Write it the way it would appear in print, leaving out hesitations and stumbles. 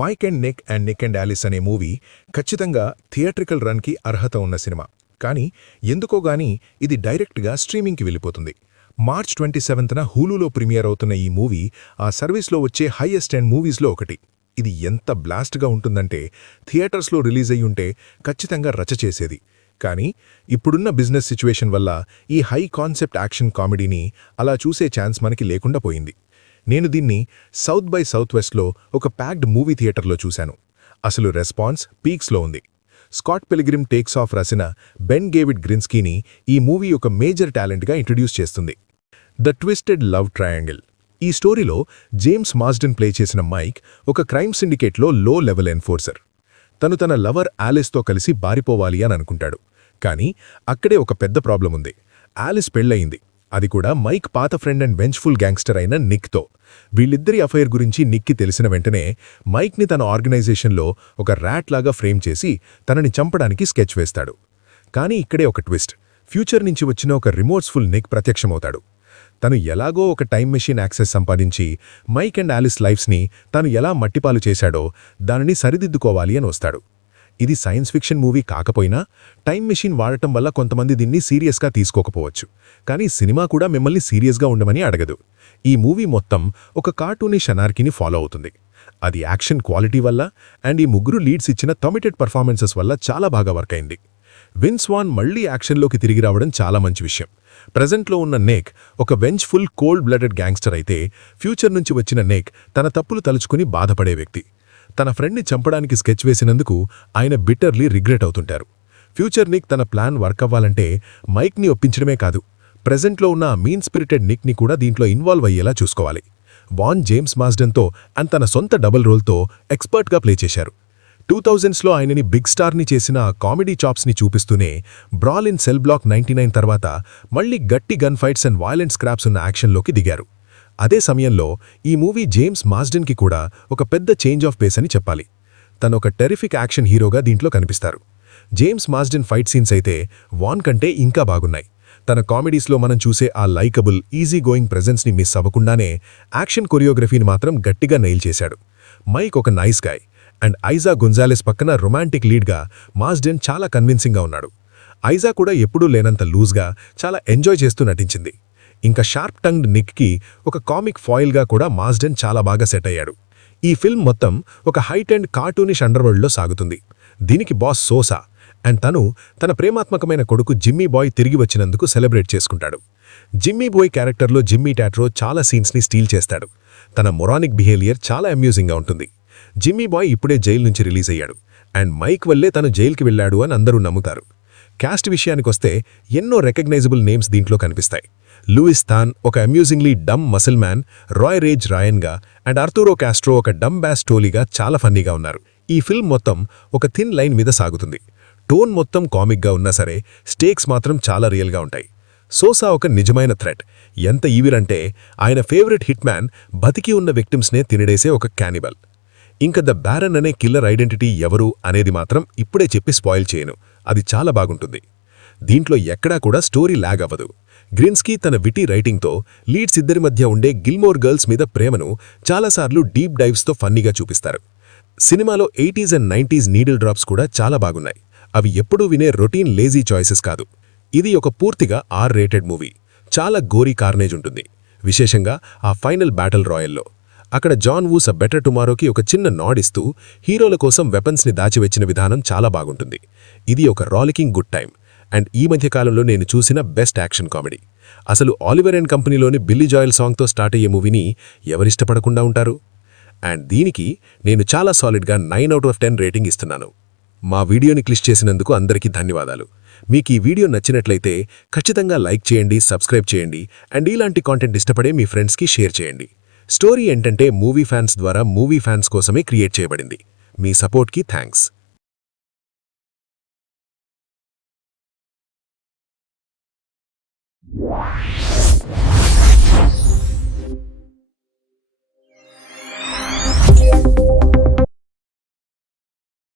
Mic and Nick and Alice అనే movie ఖచ్చితంగా theatrical రన్కి అర్హత ఉన్న సినిమా. కానీ ఎందుకోగాని ఇది డైరెక్ట్గా స్ట్రీమింగ్కి వెళ్ళిపోతుంది. మార్చ్ 27న హూలులో ప్రీమియర్ అవుతున్న ఈ మూవీ ఆ సర్వీస్లో వచ్చే హైయెస్ట్ ఎండ్ మూవీస్లో ఒకటి. ఇది ఎంత బ్లాస్ట్గా ఉంటుందంటే థియేటర్స్లో రిలీజ్ అయ్యుంటే ఖచ్చితంగా రచ చేసేది. కానీ ఇప్పుడున్న బిజినెస్ సిచ్యువేషన్ వల్ల ఈ హై కాన్సెప్ట్ యాక్షన్ కామెడీని అలా చూసే ఛాన్స్ మనకి లేకుండా పోయింది. నేను దీన్ని సౌత్ బై సౌత్ వెస్ట్లో ఒక ప్యాక్డ్ మూవీ థియేటర్లో చూశాను. అసలు రెస్పాన్స్ పీక్స్లో ఉంది. స్కాట్ పిల్గ్రిమ్ టేక్స్ ఆఫ్ రాసిన బెన్ డేవిడ్ గ్రిన్స్కీని ఈ మూవీ ఒక మేజర్ టాలెంట్గా ఇంట్రడ్యూస్ చేస్తుంది. The twisted love triangle. ఈ స్టోరీలో జేమ్స్ మాస్డెన్ ప్లే చేసిన మైక్ ఒక క్రైమ్ సిండికేట్లో లో లెవెల్ ఎన్ఫోర్సర్. తను తన లవర్ ఆలిస్తో కలిసి బారిపోవాలి అని అనుకుంటాడు. కానీ అక్కడే ఒక పెద్ద ప్రాబ్లం ఉంది. ఆలిస్ పెళ్లయింది, అది కూడా మైక్ పాత ఫ్రెండ్ అండ్ వెంచ్ఫుల్ గ్యాంగ్స్టర్ అయిన నిక్తో. వీళ్ళిద్దరి అఫైర్ గురించి నిక్కి తెలిసిన వెంటనే మైక్ని తన ఆర్గనైజేషన్లో ఒక ర్యాట్ లాగా ఫ్రేమ్ చేసి తనని చంపడానికి స్కెచ్ వేస్తాడు. కానీ ఇక్కడే ఒక ట్విస్ట్. ఫ్యూచర్ నుంచి వచ్చిన ఒక రిమోర్స్ఫుల్ నిక్ ప్రత్యక్షమవుతాడు. తను ఎలాగో ఒక టైం మెషిన్ యాక్సెస్ సంపాదించి మైక్ అండ్ ఆలిస్ లైఫ్స్ని తాను ఎలా మట్టిపాలు చేశాడో దానిని సరిదిద్దుకోవాలి అని వస్తాడు. ఇది సైన్స్ ఫిక్షన్ మూవీ కాకపోయినా టైం మెషిన్ వాడటం వల్ల కొంతమంది దీన్ని సీరియస్గా తీసుకోకపోవచ్చు. కానీ సినిమా కూడా మిమ్మల్ని సీరియస్గా ఉండమని అడగదు. ఈ మూవీ మొత్తం ఒక కార్టూనిష్ అనార్కీని ఫాలో అవుతుంది. అది యాక్షన్ క్వాలిటీ వల్ల అండ్ ఈ ముగ్గురు లీడ్స్ ఇచ్చిన కమిటెడ్ పర్ఫార్మెన్సెస్ వల్ల చాలా బాగా వర్క్ అయింది. విన్స్ వాన్ మళ్లీ యాక్షన్లోకి తిరిగి రావడం చాలా మంచి విషయం. ప్రెజెంట్లో ఉన్న నేక్ ఒక వెంచ్ఫుల్ కోల్డ్ బ్లడెడ్ గ్యాంగ్స్టర్ అయితే, ఫ్యూచర్ నుంచి వచ్చిన నేక్ తన తప్పులు తలుచుకుని బాధపడే వ్యక్తి. తన ఫ్రెండ్ని చంపడానికి స్కెచ్ వేసినందుకు ఆయన బిట్టర్లీ రిగ్రెట్ అవుతుంటారు. ఫ్యూచర్ నిక్ తన ప్లాన్ వర్క్ అవ్వాలంటే మైక్ని ఒప్పించడమే కాదు, ప్రెజెంట్లో ఉన్న మీన్ స్పిరిటెడ్ నిక్ని కూడా దీంట్లో ఇన్వాల్వ్ అయ్యేలా చూసుకోవాలి. వాన్ జేమ్స్ మాస్డెన్తో అండ్ తన సొంత డబుల్ రోల్తో ఎక్స్పర్ట్గా ప్లే చేశారు. 2000స్లో ఆయనని బిగ్ స్టార్ని చేసిన కామెడీ చాప్స్ని చూపిస్తూనే బ్రాల్ ఇన్ సెల్ బ్లాక్ 99 తర్వాత మళ్లీ గట్టి gun fights and violent scraps ఉన్న యాక్షన్లోకి దిగారు. అదే సమయంలో ఈ మూవీ జేమ్స్ మాస్డెన్కి కూడా ఒక పెద్ద చేంజ్ ఆఫ్ పేస్ అని చెప్పాలి. తను ఒక టెరిఫిక్ యాక్షన్ హీరోగా దీంట్లో కనిపిస్తారు. జేమ్స్ మాస్డెన్ ఫైట్ సీన్స్ అయితే వాన్ కంటే ఇంకా బాగున్నాయి. తన కామెడీస్లో మనం చూసే ఆ లైకబుల్ ఈజీ గోయింగ్ ప్రెజెన్స్ని మిస్ అవ్వకుండానే యాక్షన్ కొరియోగ్రఫీని మాత్రం గట్టిగా నెయిల్ చేశాడు. మైక్ ఒక nice guy and Aiza Gonzales పక్కన రొమాంటిక్ లీడ్గా మాస్డెన్ చాలా కన్విన్సింగ్గా ఉన్నాడు. ఐజా కూడా ఎప్పుడూ లేనంత లూజ్గా చాలా ఎంజాయ్ చేస్తూ నటించింది. ఇంకా షార్ప్ టంగ్డ్ నిక్కి ఒక కామిక్ ఫాయిల్గా కూడా మాస్డెన్ చాలా బాగా సెట్ అయ్యాడు. ఈ ఫిల్మ్ మొత్తం ఒక హైట్ అండ్ కార్టూనిష్ అండర్వరల్డ్లో సాగుతుంది. దీనికి బాస్ సోసా అండ్ తన ప్రేమాత్మకమైన కొడుకు జిమ్మీ బాయ్ తిరిగి వచ్చినందుకు సెలబ్రేట్ చేసుకుంటాడు. జిమ్మీ బాయ్ క్యారెక్టర్లో జిమ్మీ టాట్రో చాలా సీన్స్ని స్టీల్ చేస్తాడు. తన మొరానిక్ బిహేవియర్ చాలా అమ్యూజింగ్గా ఉంటుంది. జిమ్మీ బాయ్ ఇప్పుడే జైలు నుంచి రిలీజ్ అయ్యాడు అండ్ మైక్ వల్లే తను జైలుకి వెళ్లాడు అని అందరూ నమ్ముతారు. క్యాస్ట్ విషయానికొస్తే ఎన్నో రికగ్నైజబుల్ నేమ్స్ దీంట్లో కనిపిస్తాయి. లూయిస్ థాన్ ఒక amusingly dumb muscle man, Roy Rage రాయన్గా అండ్ ఆర్థూరో కాస్ట్రో ఒక డమ్ బ్యాస్ టోలీగా చాలా ఫన్నీగా ఉన్నారు. ఈ ఫిల్మ్ మొత్తం ఒక థిన్ లైన్ మీద సాగుతుంది. టోన్ మొత్తం కామిక్గా ఉన్నా సరే స్టేక్స్ మాత్రం చాలా రియల్గా ఉంటాయి. సోసా ఒక నిజమైన థ్రెట్. ఎంత ఈవిలంటే ఆయన ఫేవరెట్ హిట్ మ్యాన్ బతికి ఉన్న విక్టిమ్స్నే తినడేసే ఒక క్యానిబల్. ఇంకా ద బ్యారన్ అనే కిల్లర్ ఐడెంటిటీ ఎవరు అనేది మాత్రం ఇప్పుడే చెప్పి స్పాయిల్ చేయను. అది చాలా బాగుంటుంది. దీంట్లో ఎక్కడా కూడా స్టోరీ ల్యాగ్ అవ్వదు. గ్రిన్స్కీ తన విటీ రైటింగ్తో లీడ్స్ ఇద్దరి మధ్య ఉండే గిల్మోర్ గర్ల్స్ మీద ప్రేమను చాలాసార్లు డీప్ డైవ్స్తో ఫన్నీగా చూపిస్తారు. సినిమాలో 80s and 90s needle drops కూడా చాలా బాగున్నాయి. అవి ఎప్పుడూ వినే రొటీన్ లేజీ చాయిసెస్ కాదు. ఇది ఒక పూర్తిగా R-రేటెడ్ మూవీ. చాలా గోరీ కార్నేజ్ ఉంటుంది, విశేషంగా ఆ ఫైనల్ బ్యాటిల్ రాయల్లో. అక్కడ జాన్ వూస్ అ బెటర్ టుమారోకి ఒక చిన్న నాడ్ ఇస్తూ హీరోల కోసం వెపన్స్ని దాచివెచ్చిన విధానం చాలా బాగుంటుంది. ఇది ఒక రాలికింగ్ గుడ్ టైం అండ్ ఈ మధ్యకాలంలో నేను చూసిన బెస్ట్ యాక్షన్ కామెడీ. అసలు ఆలివర్ అండ్ కంపెనీలోని బిల్లీ జాయల్ సాంగ్తో స్టార్ట్ అయ్యే మూవీని ఎవరిష్టపడకుండా ఉంటారు? అండ్ దీనికి నేను చాలా సాలిడ్గా 9/10 రేటింగ్ ఇస్తున్నాను. మా వీడియోని క్లిక్ చేసినందుకు అందరికీ ధన్యవాదాలు. మీకు ఈ వీడియో నచ్చినట్లయితే ఖచ్చితంగా లైక్ చేయండి, సబ్స్క్రైబ్ చేయండి అండ్ ఇలాంటి కాంటెంట్ ఇష్టపడే మీ ఫ్రెండ్స్కి షేర్ చేయండి. స్టోరీ ఏంటంటే మూవీ ఫ్యాన్స్ ద్వారా మూవీ ఫ్యాన్స్ కోసమే క్రియేట్ చేయబడింది. మీ సపోర్ట్కి థ్యాంక్స్.